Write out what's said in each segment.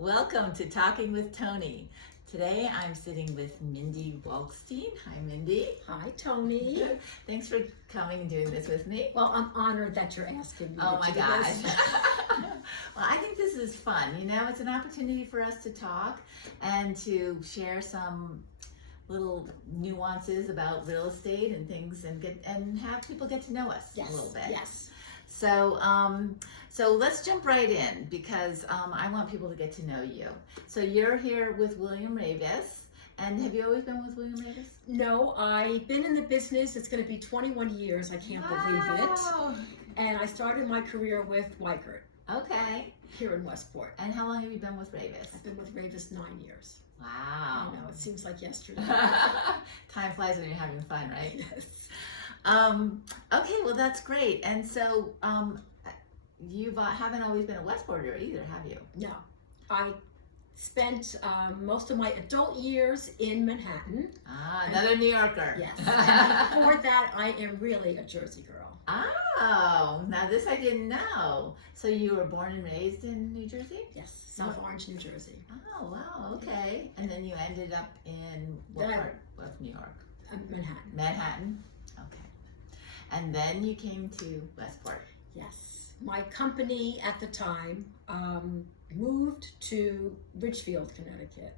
Welcome to Talking with Toni. Today I'm sitting with Mindy Walkstein. Hi, Mindy. Hi, Toni. Thanks for coming and doing this with me. Well, I'm honored that you're asking me Oh to my do gosh. this. Well, I think this is fun. You know, it's an opportunity for us to talk and to share some little nuances about real estate and things, and have people get to know us Yes, a little bit. yes. So let's jump right in because I want people to get to know you. So you're here with William Ravis, and have you always been with William Ravis? No, I've been in the business. It's going to be 21 years. I can't believe Wow. it. And I started my career with Weichert Okay. here in Westport. And how long have you been with Ravis? I've been with Ravis 9 years. Wow. I know, it seems like yesterday. Time flies when you're having fun, right? Yes. Okay, well that's great. And so you haven't always been a Westporter either, have you? No, I spent most of my adult years in Manhattan. Ah, another New Yorker. Yes. And before that, I am really a Jersey girl. Oh, now this I didn't know. So you were born and raised in New Jersey? Yes, South Orange, New Jersey. Oh, wow, okay. And then you ended up in what Then I- part of New York? Manhattan. Manhattan? Okay. And then you came to Westport. Yes. My company at the time moved to Ridgefield, Connecticut.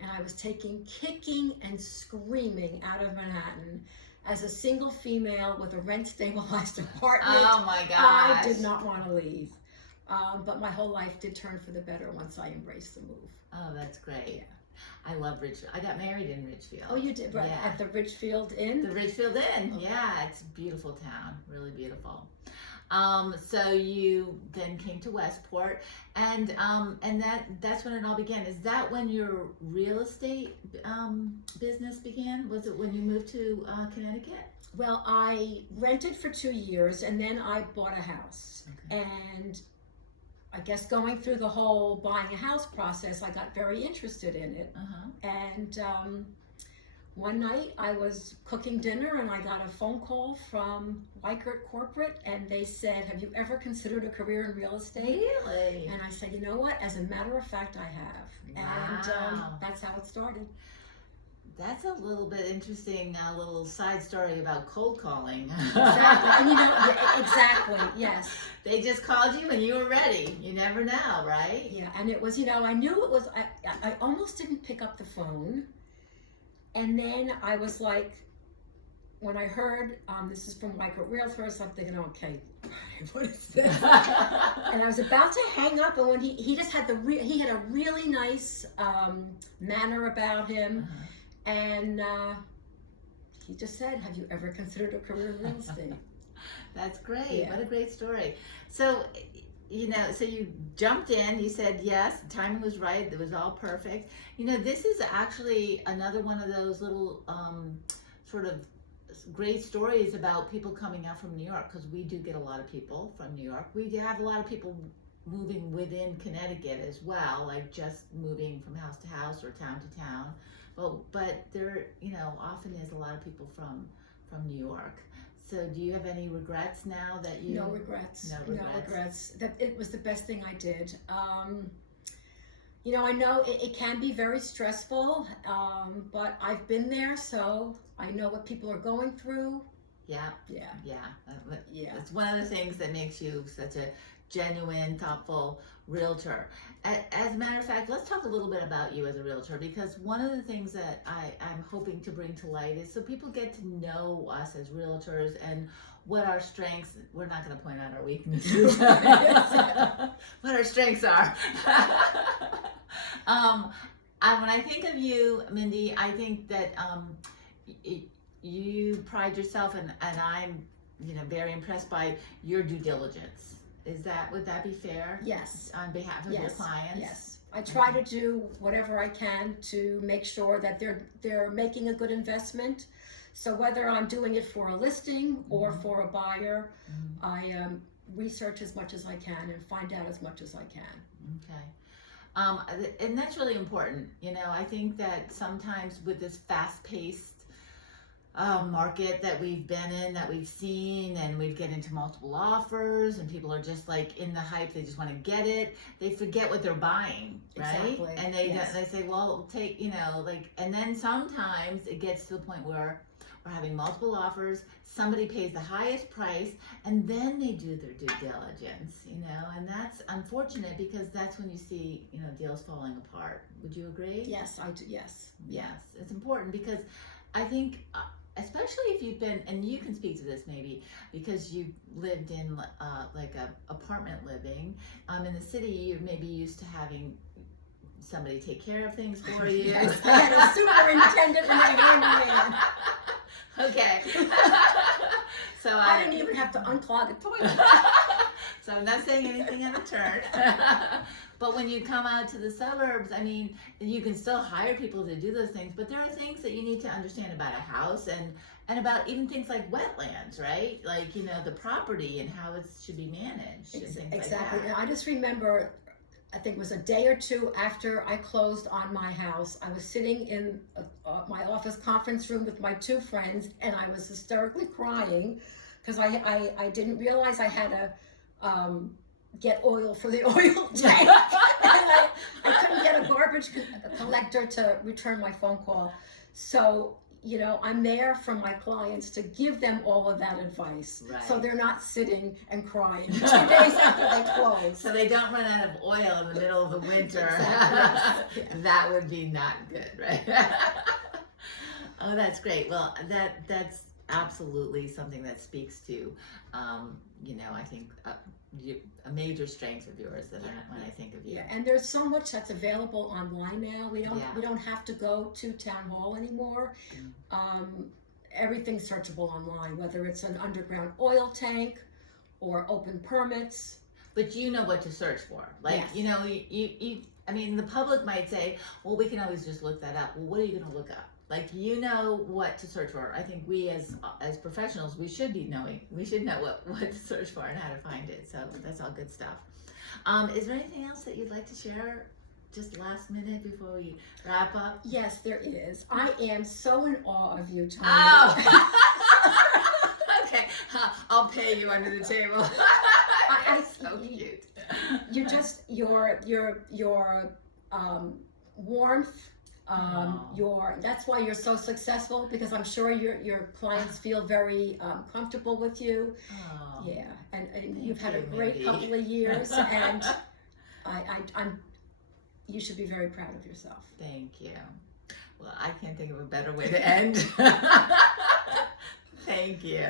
And I was taking kicking and screaming out of Manhattan as a single female with a rent-stabilized apartment. Oh my gosh. I did not want to leave. But my whole life did turn for the better once I embraced the move. Oh, that's great. Yeah. I love Ridgefield. I got married in Ridgefield. Oh, you did? Right, Yeah. at the Ridgefield Inn? The Ridgefield Inn. Okay. Yeah, it's a beautiful town. Really beautiful. So you then came to Westport, and that's when it all began. Is that when your real estate business began? Was it when you moved to Connecticut? Well, I rented for 2 years and then I bought a house. Okay. And I guess going through the whole buying a house process, I got very interested in it. And one night I was cooking dinner and I got a phone call from Weichert Corporate, and they said, "Have you ever considered a career in real estate?" Really? And I said, "You know what? As a matter of fact, I have." And Wow. that's how it started. That's a little bit interesting, little side story about cold calling. Exactly. And exactly, yes. They just called you and you were ready. You never know, right? Yeah, and it was, I knew it was, I almost didn't pick up the phone. And then I was like, when I heard, this is from Weichert Realtors, I'm thinking, okay, what is this? And I was about to hang up, and when he just had he had a really nice manner about him. And he just said, "Have you ever considered a career in real estate?" That's great. Yeah. What a great story. So, so you jumped in, you said yes, the timing was right, it was all perfect. This is actually another one of those little sort of great stories about people coming out from New York, because we do get a lot of people from New York. We have a lot of people moving within Connecticut as well, like just moving from house to house or town to town. But there, often is a lot of people from New York. So do you have any regrets now that you... No regrets. No regrets. That it was the best thing I did. I know it can be very stressful, but I've been there, so I know what people are going through. Yeah. Yeah. Yeah. It's one of the things that makes you such a genuine, thoughtful realtor. As a matter of fact, let's talk a little bit about you as a realtor, because one of the things that I'm hoping to bring to light is so people get to know us as realtors and what our strengths, we're not going to point out our weaknesses, what our strengths are. When I think of you, Mindy, I think that you pride yourself, and I'm very impressed by your due diligence. Would that be fair? Yes. On behalf of your clients? Yes. I try to do whatever I can to make sure that they're making a good investment. So whether I'm doing it for a listing or for a buyer, I research as much as I can and find out as much as I can. Okay. And that's really important. I think that sometimes with this fast-paced market that we've been in, that we've seen, and we get into multiple offers, and people are just like in the hype. They just want to get it. They forget what they're buying, right? Exactly. And they Yes. they say, well, take, you know, like, and then sometimes it gets to the point where we're having multiple offers. Somebody pays the highest price, and then they do their due diligence, you know, and that's unfortunate because that's when you see, you know, deals falling apart. Would you agree? Yes, I do. Yes. Yes, it's important because I think, especially if you've been, and you can speak to this maybe because you lived in like a apartment living. In the city, you're maybe used to having somebody take care of things for you. Yes, I had a superintendent and a handyman. Okay. So I didn't even have to unclog a toilet. So I'm not saying anything in return. But when you come out to the suburbs, I mean, you can still hire people to do those things, but there are things that you need to understand about a house and about even things like wetlands, right? Like, you know, the property and how it should be managed and things Exactly. like that. And I just remember, I think it was a day or two after I closed on my house, I was sitting in my office conference room with my two friends, and I was hysterically crying because I didn't realize I had to get oil for the oil tank. And I couldn't get a garbage collector to return my phone call. So, you know, I'm there for my clients to give them all of that advice. Right. So they're not sitting and crying 2 days after they close. So they don't run out of oil in the middle of the winter. Exactly. That would be not good, right? Oh, that's great. Well, that's absolutely something that speaks to, you know, I think a major strength of yours that when I think of you. Yeah, and there's so much that's available online now. We Yeah. don't have to go to town hall anymore. Everything's searchable online, whether it's an underground oil tank or open permits. But you know what to search for. Like, Yes. you know, you I mean, the public might say, well, we can always just look that up. Well, what are you going to look up? Like, you know what to search for. I think we as professionals, we should know what to search for and how to find it. So that's all good stuff. Is there anything else that you'd like to share just last minute before we wrap up? Yes, there is. I am so in awe of you, Toni. Oh! Okay, I'll pay you under the table. That's so cute. You're just your warmth. That's why you're so successful, because I'm sure your clients feel very comfortable with you. Oh, Yeah, and you've had a you, great Mindy. couple of years, and I'm you should be very proud of yourself. thank you. Well, I can't think of a better way to end. Thank you.